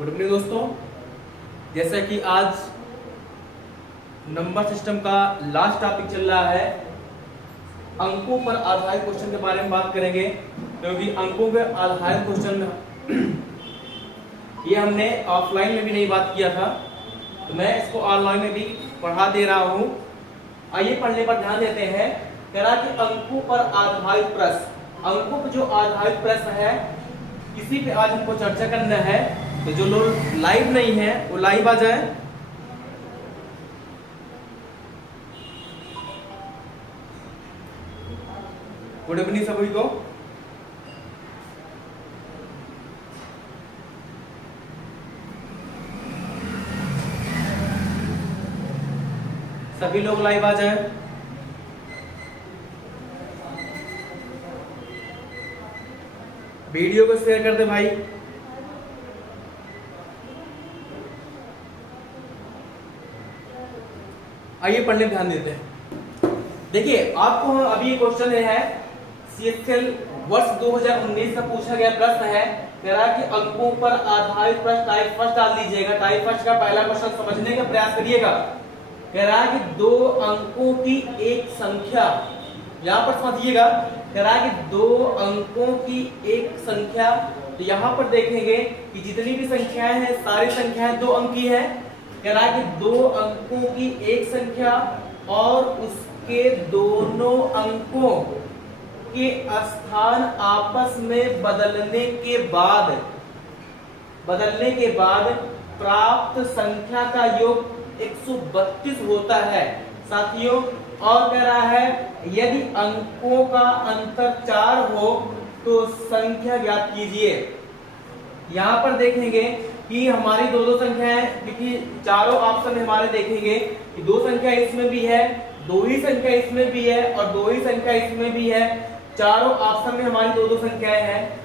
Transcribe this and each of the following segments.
Good evening दोस्तों। जैसा कि आज नंबर सिस्टम का लास्ट टॉपिक चल रहा है, अंकों पर आधारित क्वेश्चन के बारे में बात करेंगे, क्योंकि अंकों के आधारित क्वेश्चन ये हमने ऑफलाइन में भी नहीं बात किया था, तो मैं इसको ऑनलाइन में भी पढ़ा दे रहा हूँ। आइए पढ़ने पर ध्यान देते हैं। कह रहा कि अंकों पर आधारित प्रश्न, अंकों पर जो आधारित प्रश्न है किसी पे आज हमको चर्चा करना है। तो जो लोग लाइव नहीं है वो लाइव आ जाए। गुड इवनिंग सभी को। सभी लोग लाइव आ जाए। वीडियो को शेयर कर दे भाई। आइए पढ़ने में ध्यान देते हैं। देखिए आपको अभी क्वेश्चन है CHL वर्ष 2019 का पूछा गया प्रश्न है। कह रहा है कि अंकों पर आधारित प्रश्न टाइप फर्स्ट डाल दीजिएगा। टाइप फर्स्ट का पहला क्वेश्चन समझने का प्रयास करिएगा। कह रहा है कि दो अंकों की एक संख्या, यहां पर समझिएगा। कह रहा है कि दो अंकों की एक संख्या, तो यहां पर देखेंगे कि जितनी भी संख्याएं हैं सारी संख्याएं दो अंक की है। कह रहा है कि दो अंकों की एक संख्या और उसके दोनों अंकों के स्थान आपस में बदलने के बाद प्राप्त संख्या का योग 132 होता है साथियों। और कह रहा है यदि अंकों का अंतर 4 हो तो संख्या ज्ञात कीजिए। यहां पर देखेंगे कि हमारी दो संख्याएं, क्योंकि चारों ऑप्शन हमारे देखेंगे कि दो संख्या इसमें भी है, दो ही संख्या इसमें भी है और दो ही संख्या इसमें भी है। चारों ऑप्शन में हमारी दो संख्याएं हैं,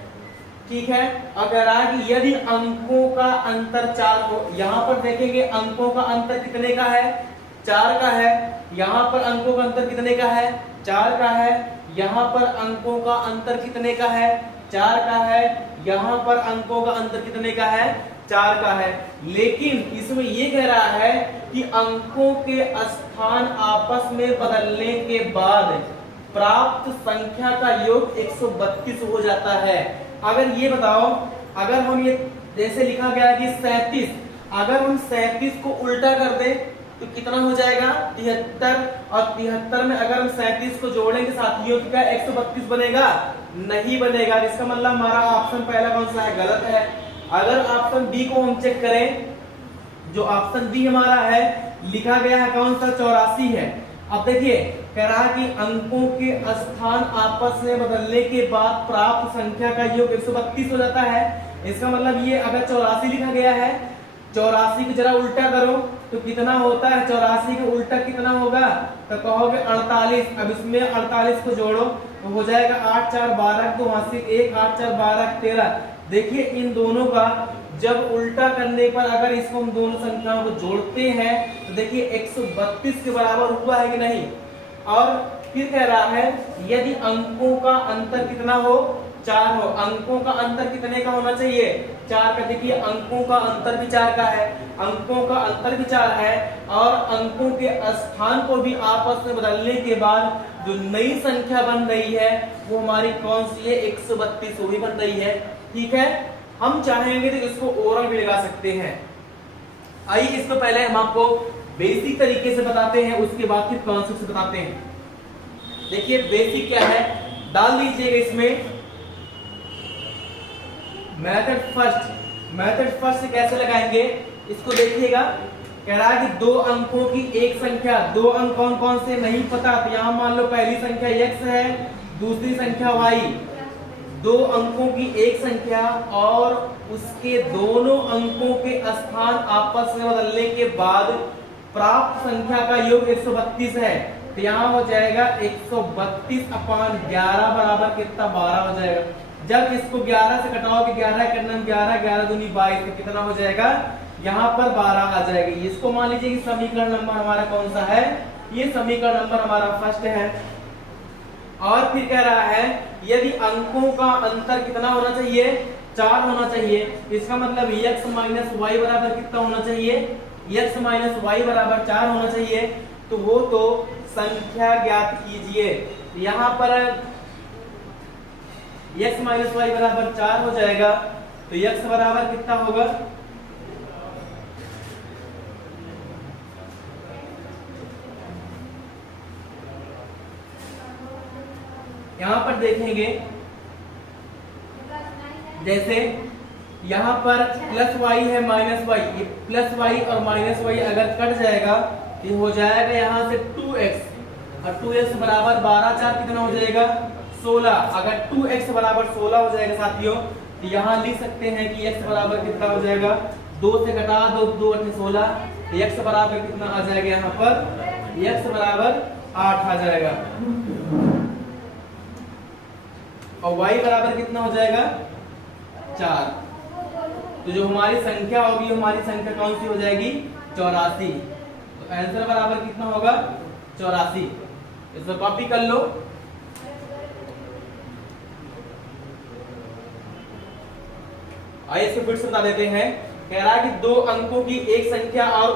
ठीक है। अगर कि यदि अंकों का अंतर 4 हो, यहां पर देखेंगे अंकों का अंतर कितने का है, 4 का है। यहां पर अंकों का अंतर कितने का है, 4 का है। यहां पर अंकों का अंतर कितने का है, 4 का है। यहां पर अंकों का अंतर कितने का है, 4 का है। लेकिन इसमें ये कह रहा है कि अंकों के स्थान आपस में बदलने के बाद प्राप्त संख्या का योग 132 हो जाता है। अगर ये बताओ, अगर हम ये जैसे लिखा गया कि 37, अगर हम 37 को उल्टा कर दे तो कितना हो जाएगा, 73। और 73 में अगर हम 37 को जोड़ेंगे साथियों तो क्या 132 बनेगा, नहीं बनेगा। इसका मतलब हमारा ऑप्शन पहला कौन सा है, गलत है। अगर ऑप्शन बी को हम चेक करें, जो ऑप्शन बी हमारा है लिखा गया है कौन सा, 84 है। अब देखिए कह रहा है कि अंकों के स्थान आपस में बदलने के बाद प्राप्त संख्या का योग 132 हो जाता है। इसका मतलब ये अगर 84 लिखा गया है, 84 को जरा उल्टा करो तो कितना होता है, 84 का उल्टा कितना होगा, तो कहोगे 48। अब इसमें 48 को जोड़ो तो हो जाएगा 8 4 12, तो वहां से 1 8 4 12 13। देखिए इन दोनों का जब उल्टा करने पर अगर इसको हम दोनों संख्याओं को जोड़ते हैं तो देखिए 132 के बराबर हुआ है कि नहीं। और फिर कह रहा है यदि अंकों का अंतर कितना हो, 4 हो। अंकों का अंतर कितने का होना चाहिए, 4 का। देखिए अंकों का अंतर भी 4 का है, अंकों का अंतर भी 4 है। और अंकों के स्थान को भी आपस में बदलने के बाद जो नई संख्या बन रही है वो हमारी कौन सी है, 132 वही बन रही है, ठीक है। हम चाहेंगे तो इसको ओवरऑल भी लगा सकते हैं। आइए इसको पहले हम आपको बेसिक तरीके से बताते हैं, उसके बाद फिर कॉन्सेप्ट से बताते हैं। देखिए बेसिक क्या है, डाल दीजिएगा इसमें मेथड फर्स्ट से कैसे लगाएंगे इसको देखिएगा। कह रहा है कि दो अंकों की एक संख्या, दो अंक कौन कौन से नहीं पता, तो यहां मान लो पहली संख्या x है, दूसरी संख्या y। दो अंकों की एक संख्या और उसके दोनों अंकों के स्थान आपस में बदलने के बाद प्राप्त संख्या का योग 132 है। तो यहाँ हो जाएगा 132/11 बराबर कितना, 12 हो जाएगा। जब इसको 11 से कटाओगे, 11 करना 11, 11 दूनी 22, तो कितना हो जाएगा, यहाँ पर 12 आ जाएगा। इसको मान लीजिए कि समीकरण नंबर हमारा कौन सा है, ये समीकरण नंबर हमारा फर्स्ट है। और फिर कह रहा है यदि अंकों का अंतर कितना होना चाहिए, 4 होना चाहिए। इसका मतलब x माइनस वाई बराबर कितना होना चाहिए, x माइनस वाई बराबर 4 होना चाहिए। तो वो तो संख्या ज्ञात कीजिए। यहाँ पर x माइनस वाई बराबर 4 हो जाएगा, तो x बराबर कितना होगा, यहां पर देखेंगे जैसे यहां पर प्लस वाई है माइनस वाई, ये प्लस वाई और माइनस वाई अगर कट जाएगा तो हो जाएगा यहां से 2x, और 2x बराबर 12, 4 कितना हो जाएगा 16। अगर 2x बराबर 16 हो जाएगा साथियों, तो यहाँ लिख सकते हैं कि x बराबर कितना हो जाएगा, 2 से घटा दो, 2 8 16, तो x बराबर कितना आ जाएगा, यहाँ पर x बराबर 8 आ जाएगा, और y बराबर कितना हो जाएगा 4। तो जो हमारी संख्या होगी, हमारी संख्या कौन सी हो जाएगी, 84। तो आंसर बराबर कितना होगा 84। इसको कॉपी कर लो। आइए इसको फिर से बता देते हैं। कह रहा है कि 2 अंकों की एक संख्या और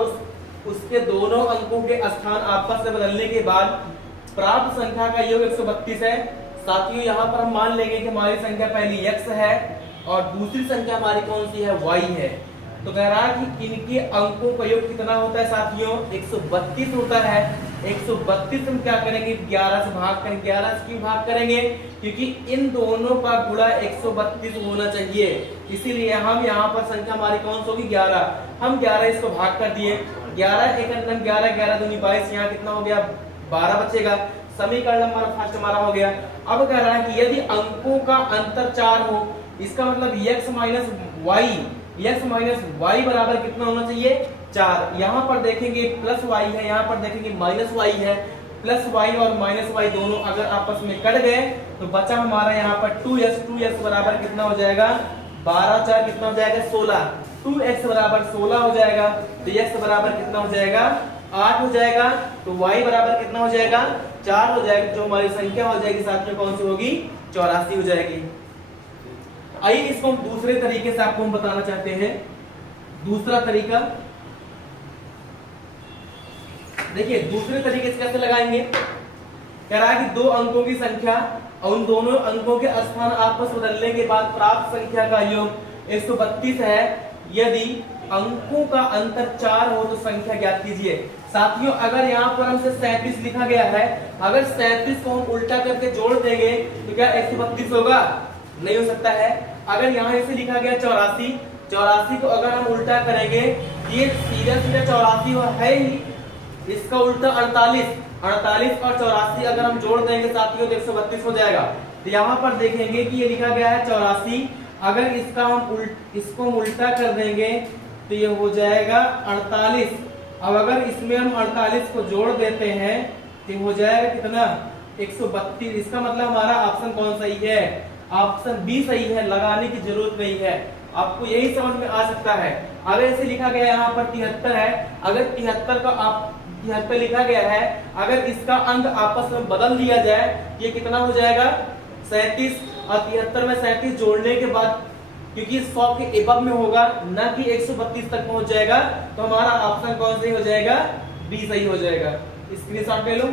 उसके दोनों अंकों के स्थान आपस में बदलने के बाद प्राप्त संख्या का योग 132 है। साथियों यहाँ पर हम मान लेंगे कि हमारी संख्या पहली x है और दूसरी संख्या हमारी कौन सी है, y है। तो कह रहा है कि इनके अंकों का योग कितना होता है साथियों, 132 होता है। 132 हम क्या करेंगे, 11 से भाग करेंगे। 11 से क्यों भाग करेंगे, क्योंकि इन दोनों का गुणा 132 होना चाहिए, इसीलिए हम यहाँ पर संख्या हमारी कौन सी होगी 11। हम 11 इसको भाग कर दिए, 11 एक 11, 11 दूनी 22, यहाँ कितना हो गया 12 बचेगा। समीकरण नंबर फर्स्ट हमारा हो गया। अब कह रहा है कि यदि अंकों का अंतर 4 हो, इसका मतलब x माइनस वाई बराबर कितना होना चाहिए 4। यहाँ पर देखेंगे प्लस y है, यहाँ पर देखेंगे माइनस y है। प्लस y और माइनस y दोनों अगर आपस में कट गए तो बचा हमारा यहाँ पर 2x बराबर कितना हो जाएगा 12, 4 कितना हो जाएगा 16। 2x बराबर 16 हो जाएगा, तो x बराबर कितना हो जाएगा 8 हो जाएगा। तो y बराबर कितना हो जाएगा 4 हो जाएगा। जो हमारी संख्या हो जाएगी साथ में कौन सी होगी 84 हो जाएगी। आइए इसको हम दूसरे तरीके से आपको हम बताना चाहते हैं। दूसरा तरीका देखिए, दूसरे तरीके से कैसे लगाएंगे। कह रहा है कि 2 अंकों की संख्या और उन दोनों अंकों के स्थान आपस बदलने के बाद प्राप्त संख्या का योग 132 है। यदि अंकों का अंतर 4 हो तो संख्या ज्ञात कीजिए। साथियों अगर यहाँ पर हमसे 37 लिखा गया है, अगर 37 को हम उल्टा करके जोड़ देंगे तो क्या 132 होगा, नहीं हो सकता है। अगर यहाँ इसे लिखा गया 84, 84 को अगर हम उल्टा करेंगे, ये सीधा सीधा 84 है ही, इसका उल्टा 48, 48 और 84 अगर हम जोड़ देंगे साथियों तो 132 हो जाएगा। तो यहाँ पर देखेंगे कि ये लिखा गया है 84, अगर इसका हम इसको हम उल्टा कर देंगे तो ये हो जाएगा 48। अब अगर इसमें हम 48 को जोड़ देते हैं तो हो जाएगा कितना 132। इसका मतलब हमारा ऑप्शन कौन सही है, ऑप्शन बी सही है, लगाने की जरूरत नहीं है। आपको यही समझ में आ सकता है। अगर इसे लिखा गया यहाँ पर 73 है, अगर 73 का आप 73 लिखा गया है, अगर इसका अंक आपस में बदल दिया जाए ये कितना हो जाएगा 37, और 73 में 37 जोड़ने के बाद क्योंकि 100 के एबव में होगा न कि 132 तक पहुंच जाएगा, तो हमारा ऑप्शन कौन सही हो जाएगा, बी सही हो जाएगा। स्क्रीनशॉट ले लो।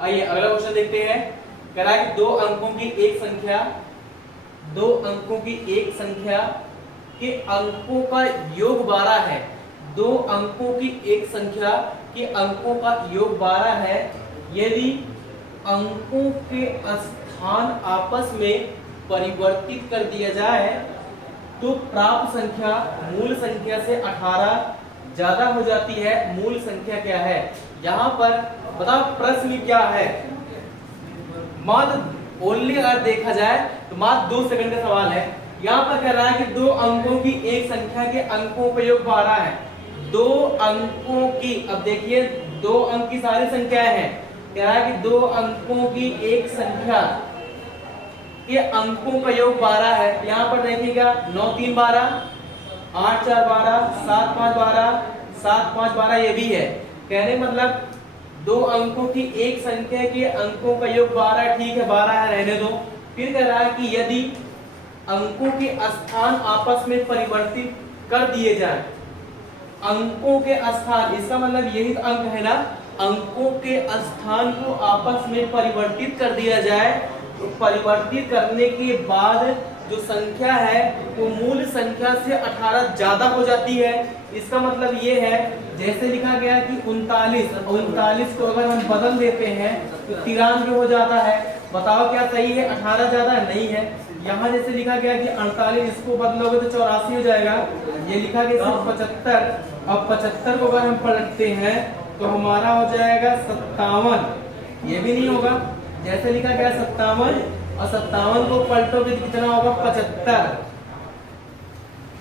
आइए अगला क्वेश्चन देखते हैं। कह रहा है कि 2 अंकों की एक संख्या, 2 अंकों की एक संख्या के अंकों का योग 12 है। 2 अंकों की एक संख्या के अंकों का योग 12 है। यदि अंकों के स्थान आपस में परिवर्तित कर दिया जाए तो प्राप्त संख्या मूल संख्या से 18 ज्यादा हो जाती है। मूल संख्या क्या है, यहाँ पर बताओ प्रश्न क्या है। मात्र ओनली अगर देखा जाए तो मात्र 2 सेकंड का सवाल है। यहाँ पर कह रहा है कि 2 अंकों की एक संख्या के अंकों का योग 12 है। 2 अंकों की, अब देखिए 2 अंक की सारी संख्याएं हैं। कह रहा है कि 2 अंकों की एक संख्या के अंकों का योग 12 है। यहाँ पर देखिएगा 9 3 12, 8 4 12, 7 5 12, 7 5 12 ये भी है। कहने मतलब दो अंकों की एक संख्या के अंकों का योग 12, ठीक है 12 है, रहने दो। फिर कह रहा है कि यदि अंकों के स्थान आपस में परिवर्तित कर दिए जाए, अंकों के स्थान, इसका मतलब यही तो अंक है ना, अंकों के स्थान को आपस में परिवर्तित कर दिया जाए, तो परिवर्तित करने के बाद जो संख्या है वो मूल संख्या से 18 ज्यादा हो जाती है। इसका मतलब ये है, जैसे लिखा गया कि 39 को अगर हम बदल देते हैं तो 93 हो जाता है। बताओ क्या सही है? 18 ज्यादा नहीं है। यहाँ जैसे लिखा गया कि 48, इसको बदलोगे तो 84 हो जाएगा। ये लिखा गया 75, अब 75 को अगर हम पलटते हैं तो हमारा हो जाएगा 57, ये भी नहीं होगा। जैसे लिखा गया 57 और 57 को पलटोगे तो कितना होगा? 75।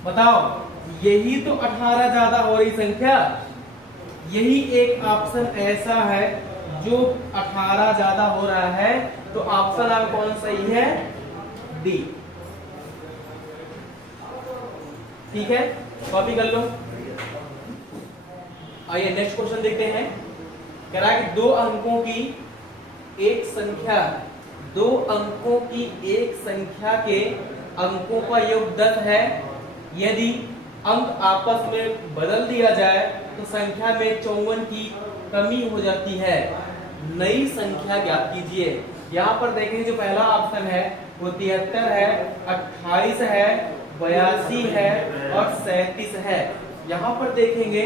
बताओ, यही तो 18 ज्यादा हो रही संख्या, यही एक ऑप्शन ऐसा है जो 18 ज्यादा हो रहा है। तो ऑप्शन आप कौन सही है? डी। ठीक है, कॉपी कर लो। आइए नेक्स्ट क्वेश्चन देखते हैं। कह रहा है कि दो अंकों की एक संख्या के अंकों का योग 10 है। यदि अंक आपस में बदल दिया जाए तो संख्या में 54 की कमी हो जाती है। नई संख्या ज्ञात कीजिए। यहाँ पर देखेंगे जो पहला ऑप्शन है वो 73 है, 28 है, 82 है और 37 है। यहाँ पर देखेंगे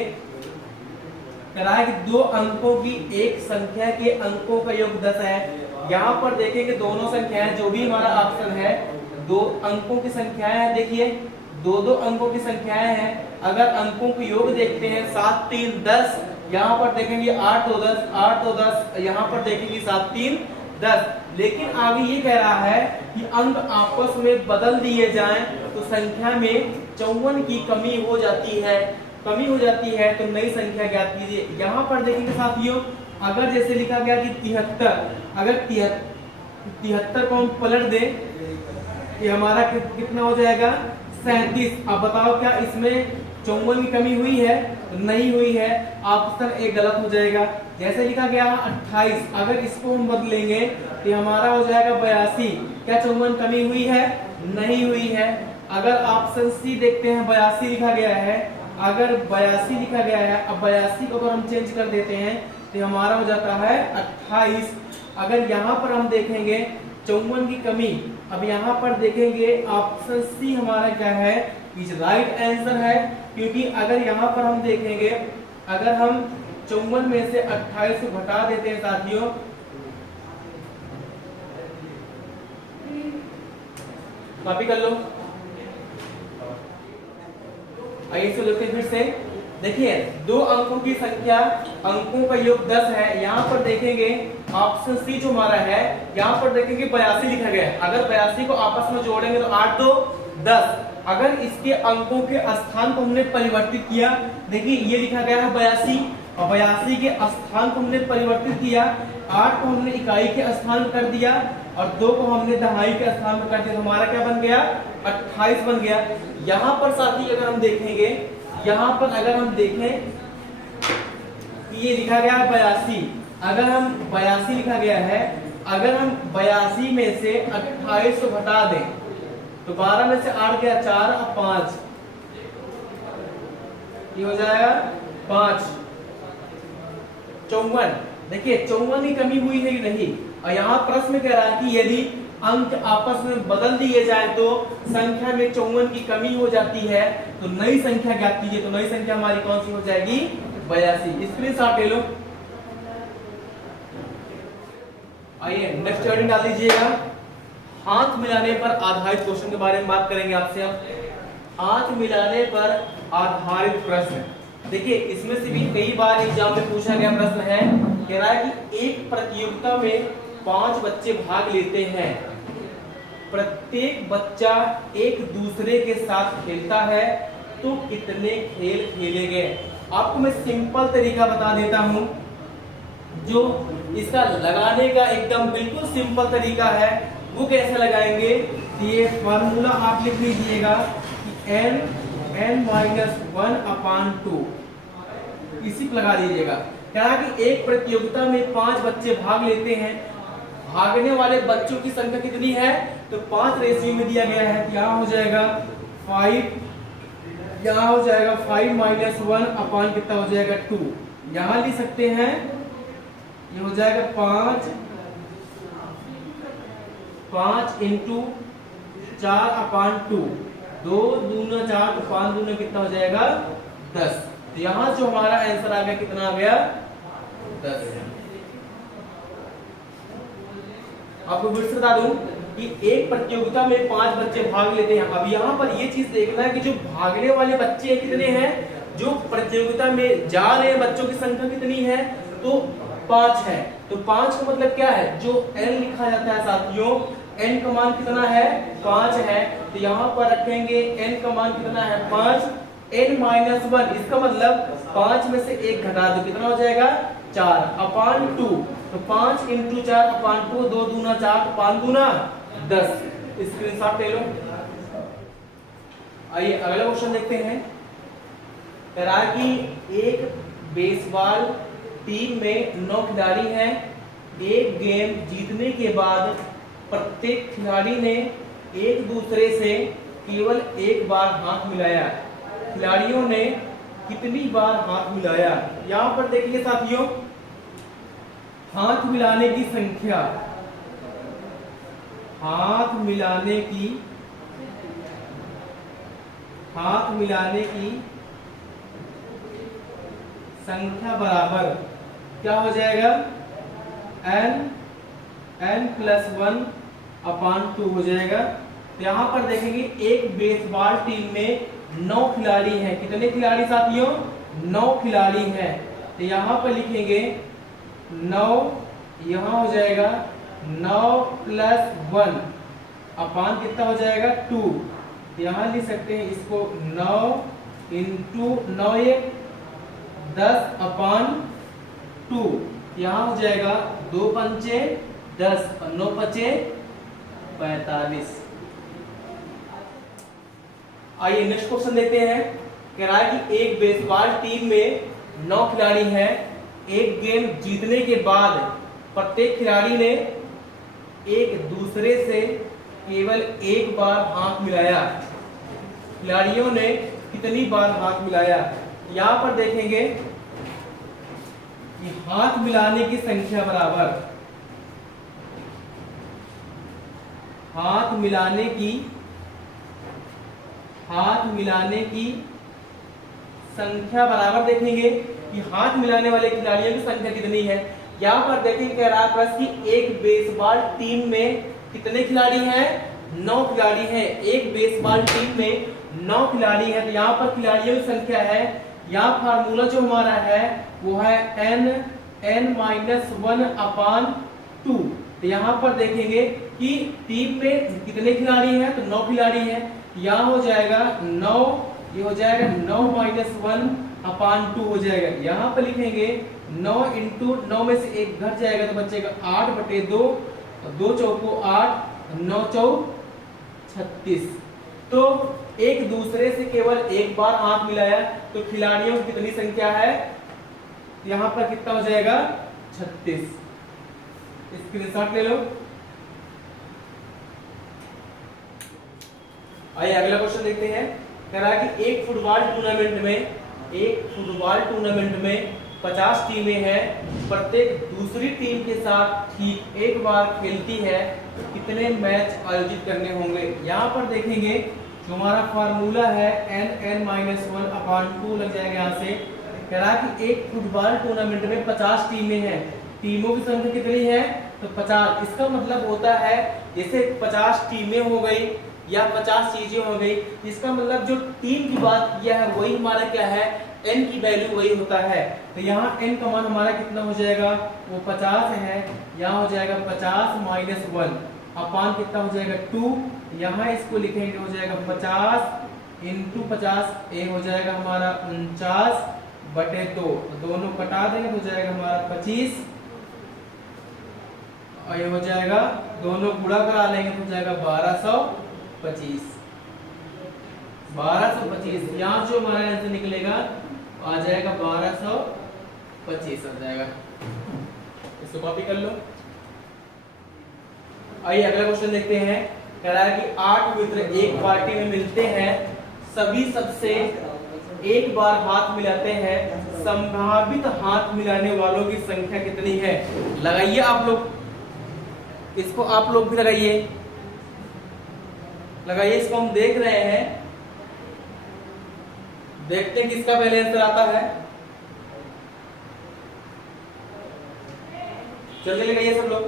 कह रहा है कि दो अंकों की एक संख्या के अंकों का योग 10 है। यहाँ पर देखेंगे दोनों संख्याएं, जो भी हमारा ऑप्शन है, दो अंकों की संख्याएं हैं। देखिए दो अंकों की संख्याएं हैं। अगर अंकों को योग देखते हैं 7 3 10, यहाँ पर देखेंगे 8 2 10, 8 2 10, यहाँ पर देखेंगे 7 3 10। लेकिन आगे ये कह रहा है कि अंक आपस में बदल दिए जाएं तो संख्या में 54 की कमी हो जाती है। तो नई संख्या ज्ञात कीजिए। यहाँ पर देखेंगे साथियों, अगर जैसे लिखा गया कि 73, अगर 73 को हम पलट दे ये हमारा कितना हो जाएगा? 37। अब बताओ क्या इसमें 54 की कमी हुई है? नहीं हुई है। ऑप्शन ए गलत हो जाएगा। जैसे लिखा गया 28, अगर इसको हम बदलेंगे तो हमारा हो जाएगा 82। क्या 54 कमी हुई है? नहीं हुई है। अगर ऑप्शन सी देखते हैं, 82 लिखा गया है। अगर 82 लिखा गया है, अब 82 को अगर हम चेंज कर देते हैं तो हमारा हो जाता है 28। अगर यहाँ पर हम देखेंगे 54 की कमी, अब यहाँ पर देखेंगे ऑप्शन सी हमारा क्या है? इज राइट आंसर है। क्योंकि अगर यहाँ पर हम देखेंगे, अगर हम 54 में से 28 को घटा देते हैं साथियों, कॉपी कर लो। आइए इसको देखते हैं फिर से। देखिए दो अंकों की संख्या, अंकों का योग 10 है। यहाँ पर देखेंगे ऑप्शन सी जो हमारा है, यहाँ पर देखेंगे 82 लिखा गया है। अगर 82 को आपस में जोड़ेंगे तो 8 2 10। अगर इसके अंकों के स्थान को हमने परिवर्तित किया, देखिए ये लिखा गया है 82 और 82 के स्थान को हमने परिवर्तित किया, 8 को हमने इकाई के स्थान पर कर दिया और 2 को हमने दहाई के स्थान पर कर दिया। तो हमारा क्या बन गया? 28 बन गया। यहाँ पर साथी अगर हम देखेंगे, यहाँ पर अगर हम देखें कि ये लिखा गया है 82, अगर हम 82 लिखा गया है, अगर हम 82 में से 28 को घटा दें तो 12 में से 8 गया 4 और 5, ये हो जाएगा 5 54। देखिए 54 की कमी हुई है कि नहीं। और यहाँ प्रश्न कह रहा है कि यदि अंक आपस में बदल दिए जाए तो संख्या में 54 की कमी हो जाती है। तो नई संख्या ज्ञात कीजिए। तो नई संख्या हमारी कौन सी हो जाएगी? 82। स्क्रीनशॉट ले लो। आइए नेक्स्ट हेडिंग डाल दीजिएगा। हाथ मिलाने पर आधारित क्वेश्चन के बारे में बात करेंगे आपसे अब। हाथ मिलाने पर आधारित प्रश्न, देखिए इसमें से भी कई बार एग्जाम में पूछा गया प्रश्न है। कह रहा है कि एक प्रतियोगिता में 5 बच्चे भाग लेते हैं, प्रत्येक बच्चा एक दूसरे के साथ खेलता है, तो कितने खेल खेले गए? आपको मैं सिंपल तरीका बता देता हूं, जो इसका लगाने का एकदम बिल्कुल सिंपल तरीका है। वो कैसे लगाएंगे? ये फॉर्मूला आप लिख लीजिएगा कि n-1/2 इसी पर लगा दीजिएगा। क्या कि एक प्रतियोगिता में 5 बच्चे भाग लेते हैं, भागने वाले बच्चों की संख्या कितनी है, तो 5 रेशियो में दिया गया है। यहाँ हो जाएगा 5, यहाँ हो जाएगा 5 माइनस 1 अपान कितना हो जाएगा 2। यहाँ लिख सकते हैं ये हो जाएगा 5 इंटू 4 अपान 2, 2 दूना 4 तो 5 दूना कितना हो जाएगा 10। तो यहाँ जो हमारा आंसर आ गया कितना आ गया 10। आपको फिर से बता दूं कि एक प्रतियोगिता में 5 बच्चे भाग लेते हैं। अब यहाँ पर ये चीज देखना है कि जो भागने वाले बच्चे कितने हैं, जो प्रतियोगिता में जा रहे बच्चों की संख्या कितनी है, तो 5 है। तो 5 का मतलब क्या है, जो n लिखा जाता है साथियों, n का मान कितना है 5 है। तो यहाँ पर रखेंगे n का मान कितना है 5, n माइनस 1, इसका मतलब 5 में से 1 घटा दो, कितना हो जाएगा 4 अपान 2। तो 5 इंटू 4 अपान 2, 2 दूना 4 तो 5 दूना 10। स्क्रीनशॉट ले लो। आइए अगला क्वेश्चन देखते हैं। कह रहा है कि एक बेसबॉल टीम में 9 खिलाड़ी हैं। एक गेम जीतने के बाद प्रत्येक खिलाड़ी ने एक दूसरे से केवल एक बार हाथ मिलाया। खिलाड़ियों ने कितनी बार हाथ मिलाया? यहाँ पर देखिए साथियों, हाथ मिलाने की संख्या, हाथ मिलाने की संख्या बराबर क्या हो जाएगा n प्लस 1 अपान 2 हो जाएगा। यहाँ पर देखेंगे एक बेसबॉल टीम में 9 खिलाड़ी हैं। कितने खिलाड़ी साथियों? 9 खिलाड़ी हैं। तो यहाँ पर लिखेंगे 9, यहाँ हो जाएगा 9 प्लस 1 अपान कितना हो जाएगा 2। यहाँ लिख सकते हैं इसको 9 इंटू 9 1 10 अपान 2। यहाँ हो जाएगा 2 पंचे 10 और 9 पचे 45। आइए नेक्स्ट क्वेश्चन देखते हैं। कह रहा है कि एक बेसबॉल टीम में 9 खिलाड़ी हैं। एक गेम जीतने के बाद प्रत्येक खिलाड़ी ने एक दूसरे से केवल एक बार हाथ मिलाया। खिलाड़ियों ने कितनी बार हाथ मिलाया? यहाँ पर देखेंगे कि हाथ मिलाने की संख्या बराबर, हाथ मिलाने की संख्या बराबर देखेंगे कि हाथ मिलाने वाले खिलाड़ियों की संख्या कितनी है। यहाँ पर देखिए कह रहा है कि एक बेसबॉल टीम में कितने खिलाड़ी हैं? 9 खिलाड़ी हैं। एक बेसबॉल टीम में 9 खिलाड़ी हैं। तो यहाँ पर खिलाड़ियों की संख्या है, यहाँ फार्मूला जो हमारा है वो है n माइनस 1 अपान 2। तो यहाँ पर देखेंगे कि टीम में कितने खिलाड़ी हैं, तो 9 खिलाड़ी हैं। यहाँ हो जाएगा 9, ये हो जाएगा 9 माइनस 1 अपान 2 हो जाएगा। यहाँ पर लिखेंगे 9 इंटू 9 में से 1 घट जाएगा तो बचेगा 8/2, 2 चौको 8, 9 चौक 36। तो एक दूसरे से केवल एक बार हाथ मिलाया तो खिलाड़ियों की कितनी संख्या है? यहाँ पर कितना हो जाएगा 36। स्क्रीनशॉट ले लो। आइए अगला क्वेश्चन देखते हैं। कह रहा है कि एक फुटबॉल टूर्नामेंट में 50 टीमें हैं। प्रत्येक दूसरी टीम के साथ ठीक एक बार खेलती है। कितने मैच आयोजित करने होंगे? यहाँ पर देखेंगे जो हमारा फार्मूला है n माइनस 1 अपान 2 लग जाएगा। यहाँ से कह रहा है कि एक फुटबॉल टूर्नामेंट में 50 टीमें हैं। टीमों की संख्या कितनी है? तो 50। इसका मतलब होता है जैसे 50 टीमें हो गई या 50 चीजें हो गई, इसका मतलब जो टीम की बात किया है वही हमारा क्या है, n की वैल्यू वही होता है। तो यहाँ n का मान हमारा कितना हो जाएगा, वो 50 है। यहाँ हो जाएगा 50 माइनस 1 अपान कितना हो जाएगा 2। यहाँ इसको लिखेंगे हो जाएगा 50 इंटू 50, ए हो जाएगा हमारा 49/2। दोनों कटा देंगे तो हो जाएगा हमारा 25 और ये हो जाएगा दोनों गुणा करा लेंगे तो हो जाएगा 1225। 1225 यहाँ जो हमारा आंसर निकलेगा आ जाएगा 1225। 25 आ जाएगा। इसको कॉपी कर लो। आइए अगला क्वेश्चन देखते हैं। कह रहा है कि 8 मित्र एक पार्टी में मिलते हैं, सभी सबसे एक बार हाथ मिलाते हैं, संभावित हाथ मिलाने वालों की संख्या कितनी है? लगाइए आप लोग, इसको आप लोग भी लगाइए, इसको हम देख रहे हैं, देखते हैं किसका पहले आंसर आता है। जल्दी लगाइए सब लोग।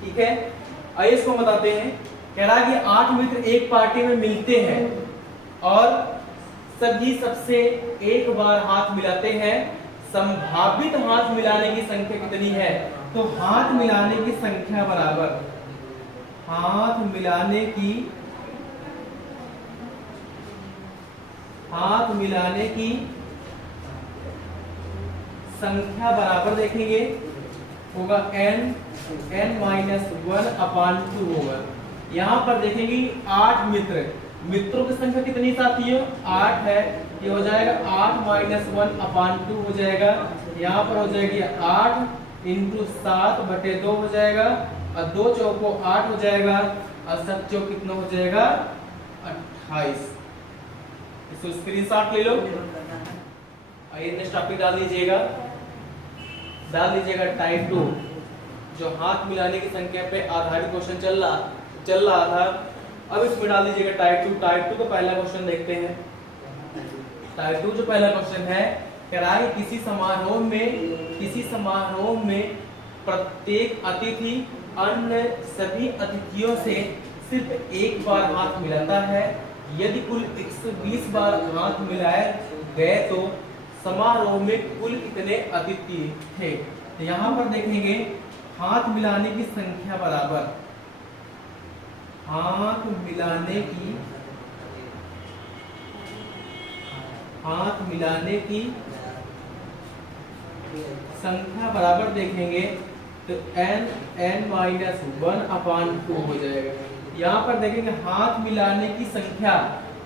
ठीक है, आइए इसको बताते हैं। कह रहा है कि 8 मित्र एक पार्टी में मिलते हैं और सभी सबसे एक बार हाथ मिलाते हैं, संभावित हाथ मिलाने की संख्या कितनी है? तो हाथ मिलाने की संख्या बराबर हाथ मिलाने की संख्या बराबर देखेंगे होगा n-1/2 होगा। यहाँ पर देखेंगे 8 मित्रों की संख्या कितनी साथियों? 8 है, ये हो जाएगा 8-1/2 हो जाएगा। यहाँ पर हो जाएगी 8 × 7/2 हो जाएगा, और 2 चौको 8 हो जाएगा, और 7 चौक कितना हो जाएगा? 28। इसको स्क्रीनशॉट ले लो। आइए नेक्स्ट टॉपिक डाल दीजिएगा टाइप 2, जो हाथ मिलाने की संख्या पे आधारित क्वेश्चन चल रहा था। अब इसमें डाल दीजिएगा टाइप 2। टाइप 2 का पहला क्वेश्चन देखते हैं। टाइप 2 जो पहला क्वेश्चन है, कह रहा है किसी समारोह में प्रत्येक अतिथि अन्य सभी अतिथियों से सिर्फ एक बार हाथ मिलाता है। यदि कुल 120 बार हाथ मिलाए गए तो समारोह में कुल कितने अतिथि थे? तो यहाँ पर देखेंगे हाथ मिलाने की संख्या बराबर हाथ मिलाने की संख्या बराबर देखेंगे तो n-1/2 हो जाएगा। यहाँ पर देखेंगे हाथ मिलाने की संख्या।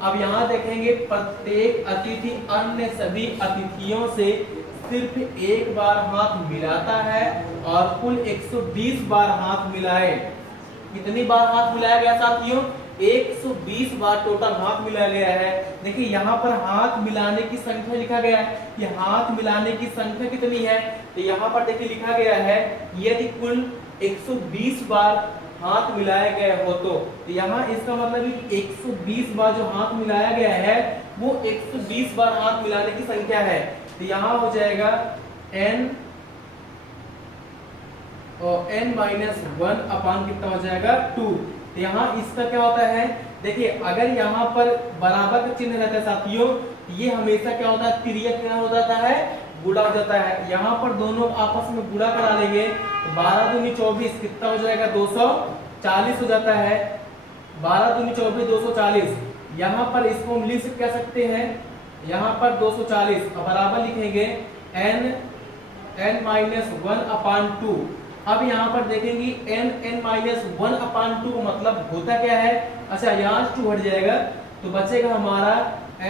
अब यहाँ देखेंगे प्रत्येक अतिथि अन्य सभी अतिथियों से सिर्फ एक बार हाथ मिलाता है और कुल 120 बार हाथ मिलाए। कितनी बार हाथ मिलाया गया साथियों? 120 बार टोटल हाथ मिलाया गया है। देखिए यहाँ पर हाथ मिलाने की संख्या लिखा गया है कि हाथ मिलाने की संख्या कितनी है। तो यहाँ पर देखिए लिखा गया है यदि कुल 120 बार हाथ मिलाया गया हो तो यहाँ इसका मतलब 120 बार जो हाथ मिलाया गया है वो 120 बार हाथ मिलाने की संख्या है। तो यहाँ हो जाएगा n-1 अपान कितना हो जाएगा? 2। तो यहाँ इसका क्या होता है? देखिए अगर यहाँ पर बराबर का चिन्ह रहता है साथियों, ये हमेशा क्या होता है? तिर्यक क्या हो जाता है? गुणा हो जाता है। यहाँ पर दोनों आपस में गुणा करा लेंगे, 12 दूनी 24 कितना हो जाएगा? 240 हो जाता है। 12 दूनी 24 240। यहाँ पर इसको हम लिख क्या सकते हैं? यहाँ पर 240 बराबर लिखेंगे n-1/2। अब यहाँ पर देखेंगे n-1/2 मतलब होता क्या है? अच्छा यहाँ 2 हट जाएगा तो बचेगा हमारा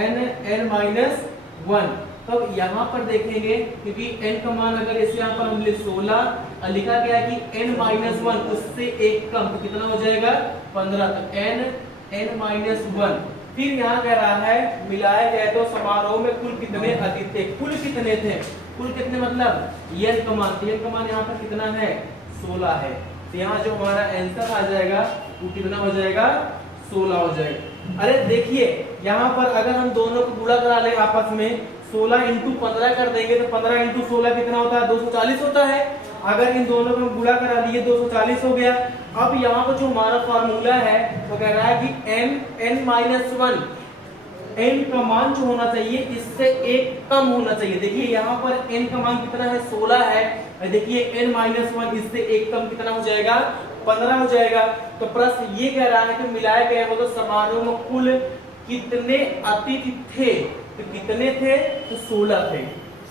n-1। तो यहाँ पर देखेंगे क्योंकि n का मान अगर इसे यहाँ पर हम 16 लिखा गया कि n-1 उससे एक कम तो कितना हो जाएगा? 15। तो n-1। फिर यहाँ कह रहा है मिलाए गए तो समारोह में कुल कितने अतिथि थे? कुल कितने थे? कुल कितने मतलब n का मान यहाँ पर कितना है? 16 है। तो यहाँ जो हमारा आंसर आ जाएगा वो कितना हो जाएगा? 16 हो जाएगा। अरे देखिए यहाँ पर अगर हम दोनों को गुणा करा ले आपस में 16 × 15 कर देंगे तो 15 × 16 कितना होता है? 240 होता है। अगर इन दोनों को गुणा करा दिए 240 हो गया। अब यहाँ पर जो हमारा फार्मूला है वो कह रहा है कि n-1 n का मान जो होना चाहिए इससे एक कम होना चाहिए। देखिए यहाँ पर n का मान कितना है? 16 है। देखिए n-1 इससे एक कम कितना हो जाएगा? 15 हो जाएगा। तो प्रश्न ये कह रहा है कि मिलाया गया हो तो समारोह में कुल कितने अतिथि थे, तो कितने थे, तो 16 थे।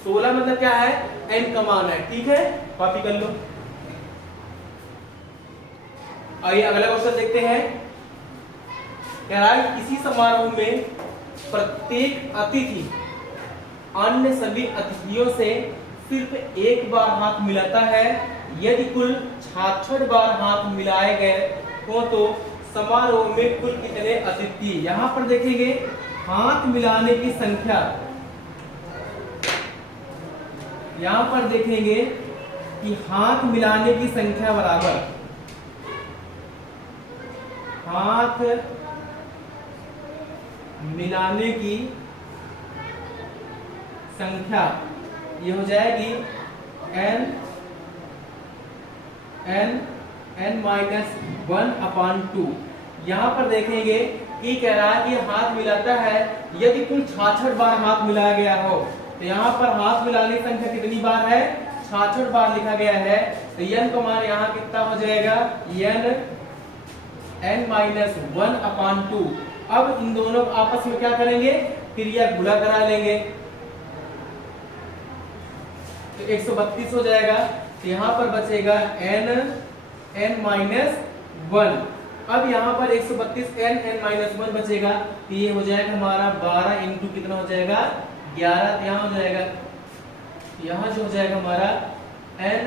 16 मतलब क्या है, n का मान है। ठीक है, कॉपी कर लो। आइए अगला क्वेश्चन देखते हैं। कह रहा है किसी समारोह में प्रत्येक अतिथि अन्य सभी अतिथियों से सिर्फ एक बार हाथ मिलाता है। यदि कुल 66 बार हाथ मिलाए गए हो तो समारोह में कुल कितने अतिथि। यहां पर देखेंगे हाथ मिलाने की संख्या, यहां पर देखेंगे कि हाथ मिलाने की संख्या बराबर हाथ मिलाने की संख्या ये हो जाएगी n-1/2। यहां पर देखेंगे कि कह रहा है कि हाथ मिलाता है यदि कुल 66 बार हाथ मिलाया गया हो, तो यहाँ पर हाथ मिलाने की संख्या कितनी बार है, 66 बार लिखा गया है। तो n का मान यहाँ कितना हो जाएगा, n-1/2। अब इन दोनों आपस में क्या करेंगे, क्रिया गुणा करा लेंगे, तो 132 हो जाएगा। तो यहाँ पर बचेगा n-1। अब यहाँ पर 132 n-1 बचेगा, तो ये हो जाएगा हमारा 12 इंटू कितना हो जाएगा, 11। तो यहाँ हो जाएगा, यहाँ जो हो जाएगा हमारा n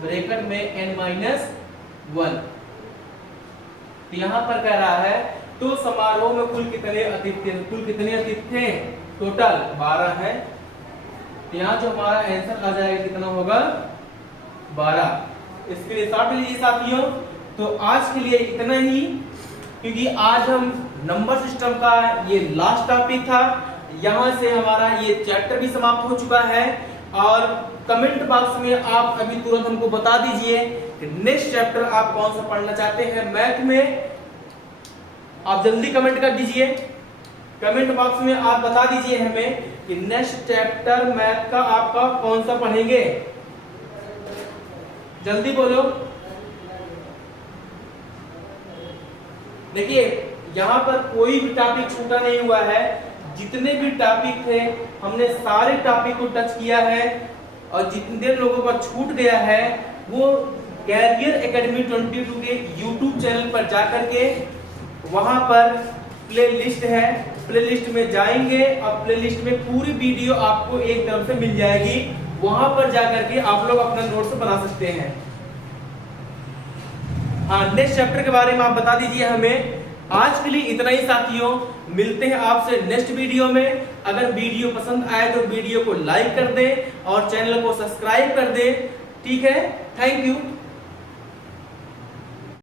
ब्रैकेट में n-1। तो यहाँ पर कह रहा है तो समारोह में कुल कितने अतिथि, कुल कितने अतिथि थे, टोटल 12 है। तो यहाँ जो हमारा आंसर आ जाएगा कितना होगा, 12। इसके लिए शॉर्ट लीजिए साथियों। तो आज के लिए इतना ही, क्योंकि आज हम नंबर सिस्टम का ये लास्ट टॉपिक था। यहाँ से हमारा ये चैप्टर भी समाप्त हो चुका है। और कमेंट बॉक्स में आप अभी तुरंत हमको बता दीजिए कि नेक्स्ट चैप्टर आप कौन सा पढ़ना चाहते हैं मैथ में। आप जल्दी कमेंट कर दीजिए, कमेंट बॉक्स में आप बता दीजिए हमें कि नेक्स्ट चैप्टर मैथ का आपका कौन सा पढ़ेंगे, जल्दी बोलो। देखिए यहाँ पर कोई भी टॉपिक छूटा नहीं हुआ है, जितने भी टॉपिक थे हमने सारे टॉपिक को टच किया है। और जितने लोगों का छूट गया है वो कैरियर एकेडमी 22 के यूट्यूब चैनल पर जाकर के वहां पर प्ले लिस्ट है, प्ले लिस्ट में जाएंगे और प्ले लिस्ट में पूरी वीडियो आपको एक तरफ से मिल जाएगी। वहां पर जाकर के आप लोग अपना नोट्स बना सकते हैं। हाँ, नेक्स्ट चैप्टर के बारे में आप बता दीजिए हमें। आज के लिए इतना ही साथियों, मिलते हैं आपसे नेक्स्ट वीडियो में। अगर वीडियो पसंद आए तो वीडियो को लाइक कर दें और चैनल को सब्सक्राइब कर दें। ठीक है, थैंक यू।